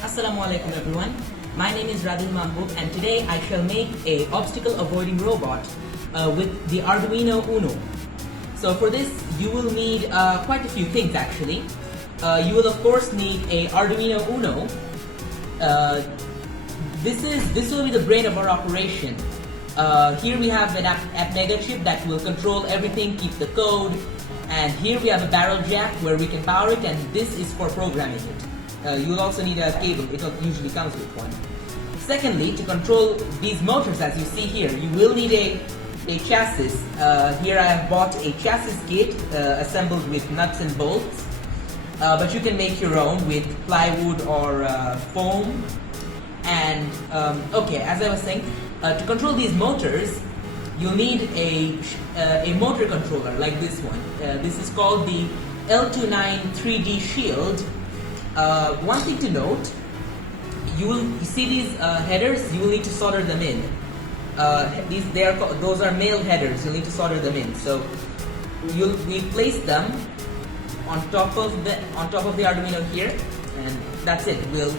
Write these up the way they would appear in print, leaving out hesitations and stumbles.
Assalamu alaikum everyone. My name is Radul Mahbub and today I shall make a obstacle avoiding robot with the Arduino Uno. So for this you will need quite a few things actually. You will of course need a Arduino Uno. This will be the brain of our operation. Here we have an app mega chip that will control everything, keep the code, and here we have a barrel jack where we can power it, and this is for programming it. You will also need a cable, it usually comes with one. Secondly, to control these motors as you see here, you will need a chassis. Here I have bought a chassis kit assembled with nuts and bolts, but you can make your own with plywood or foam. And okay, as I was saying, to control these motors, you'll need a motor controller like this one. This is called the L29 3D Shield. One thing to note, you see these headers, you will need to solder them in. Those are male headers, you'll need to solder them in. So we place them on top of the Arduino here, and that's it. We'll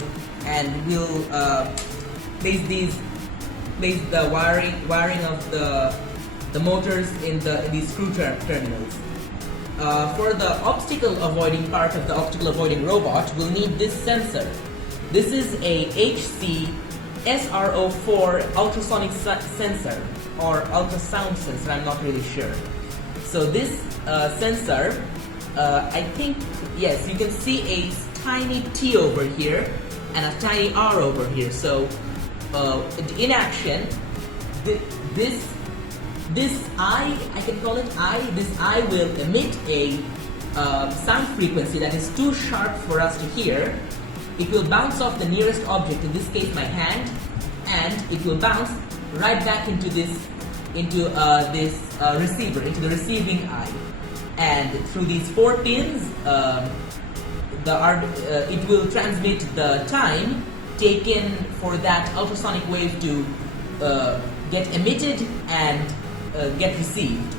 place the wiring of the motors in these screw terminals. For the obstacle avoiding part of the obstacle avoiding robot, we'll need this sensor. This is a HC SRO4 ultrasonic sensor or ultrasound sensor, I'm not really sure. So this sensor, I think, yes, you can see a tiny T over here and a tiny R over here. So in action, this I can call it this I will emit a sound frequency that is too sharp for us to hear. It will bounce off the nearest object, in this case my hand, and it will bounce right back into this receiver, into the receiving eye. And through these 4 pins, it will transmit the time taken for that ultrasonic wave to get emitted and get received.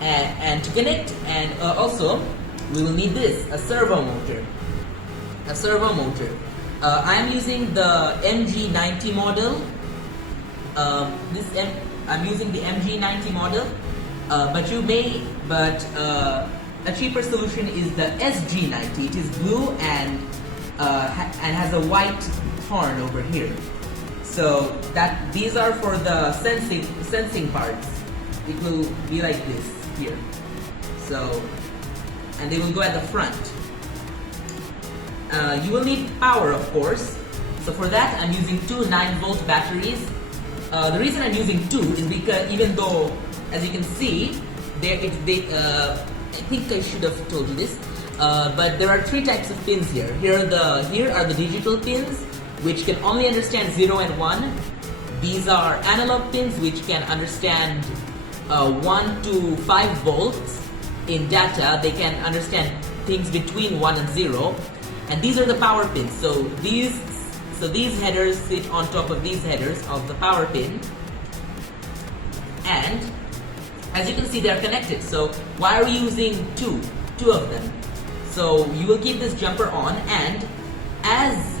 And to connect, and also we will need this, a servo motor. I am using the MG90 model. I'm using the MG90 model, but a cheaper solution is the SG90. It is blue and has a white horn over here. So these are for the sensing parts. It will be like this here. So, and they will go at the front. You will need power, of course. So for that, I'm using 2 9-volt batteries. The reason I'm using 2 is because even though, as you can see, I think I should have told you this, but there are 3 types of pins here. Here are the digital pins, which can only understand 0 and 1. These are analog pins, which can understand 1 to 5 volts in data. They can understand things between 1 and 0. And these are the power pins. So these headers sit on top of these headers of the power pin. And as you can see, they are connected. So why are we using two of them? So you will keep this jumper on, and as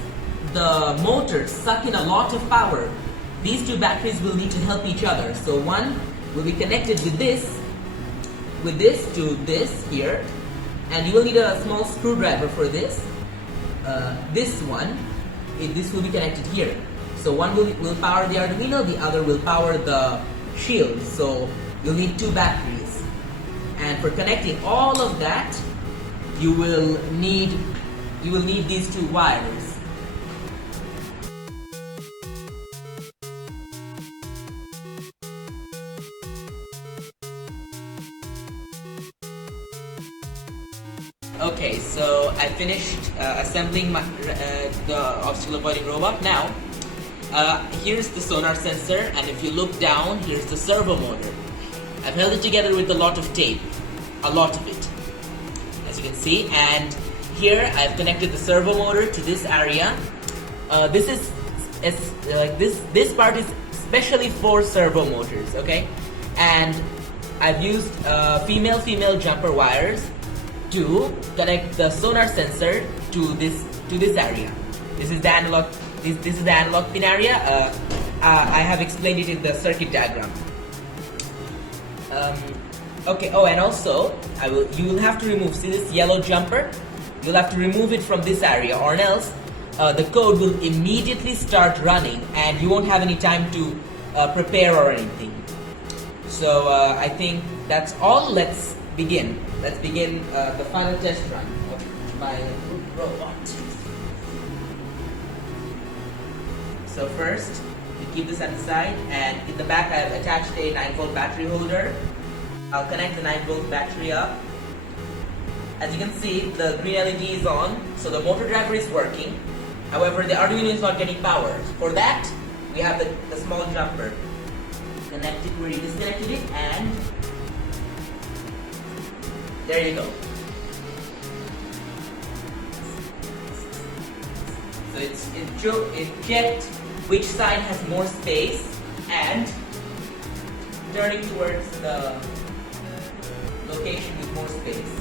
the motors suck in a lot of power, these 2 batteries will need to help each other. So one will be connected with this to this here, and you will need a small screwdriver for this. This will be connected here. So one will power the Arduino, the other will power the shield. So you'll need 2 batteries. And for connecting all of that, you will need these 2 wires. Okay, so I finished assembling the obstacle avoiding robot. Now, here's the sonar sensor, and if you look down, here's the servo motor. I've held it together with a lot of tape, a lot of it, as you can see. And here I've connected the servo motor to this area. This part is specially for servo motors, okay? And I've used female jumper wires to connect the sonar sensor to this area. This is the analog. This is the analog pin area. I have explained it in the circuit diagram. Okay. Oh, and also you will have to remove. See this yellow jumper? You'll have to remove it from this area, or else the code will immediately start running, and you won't have any time to prepare or anything. So I think that's all. Let's begin. Let's begin the final test run of my robot. So first, you keep this at the side, and in the back I have attached a 9-volt battery holder. I'll connect the 9-volt battery up. As you can see, the green LED is on, so the motor driver is working. However, the Arduino is not getting power. For that, we have the small jumper. Connect it where you disconnected it, and there you go. So it checked which side has more space and turning towards the location with more space.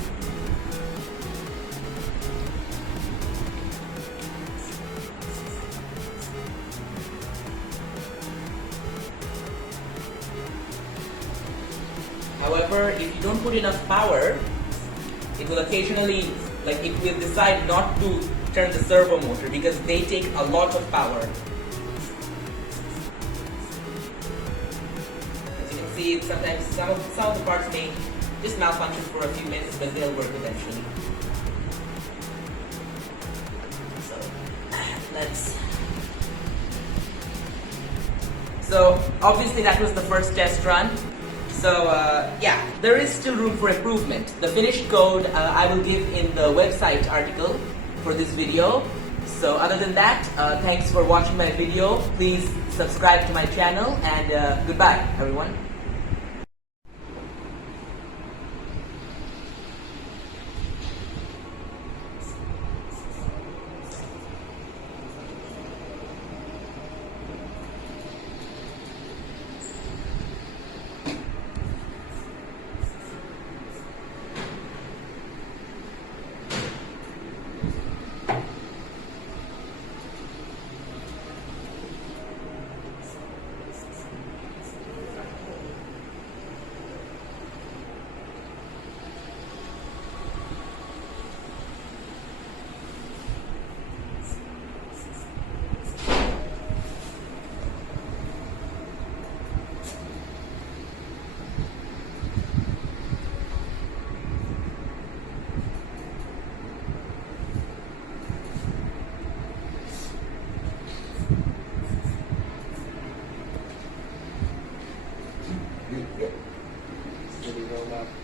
However, if you don't put enough power, it will occasionally, it will decide not to turn the servo motor because they take a lot of power. As you can see, sometimes some of the parts may just malfunction for a few minutes, but they'll work eventually. So obviously that was the first test run. So yeah, there is still room for improvement. The finished code I will give in the website article for this video. So other than that, thanks for watching my video. Please subscribe to my channel, and goodbye everyone. Really roll up.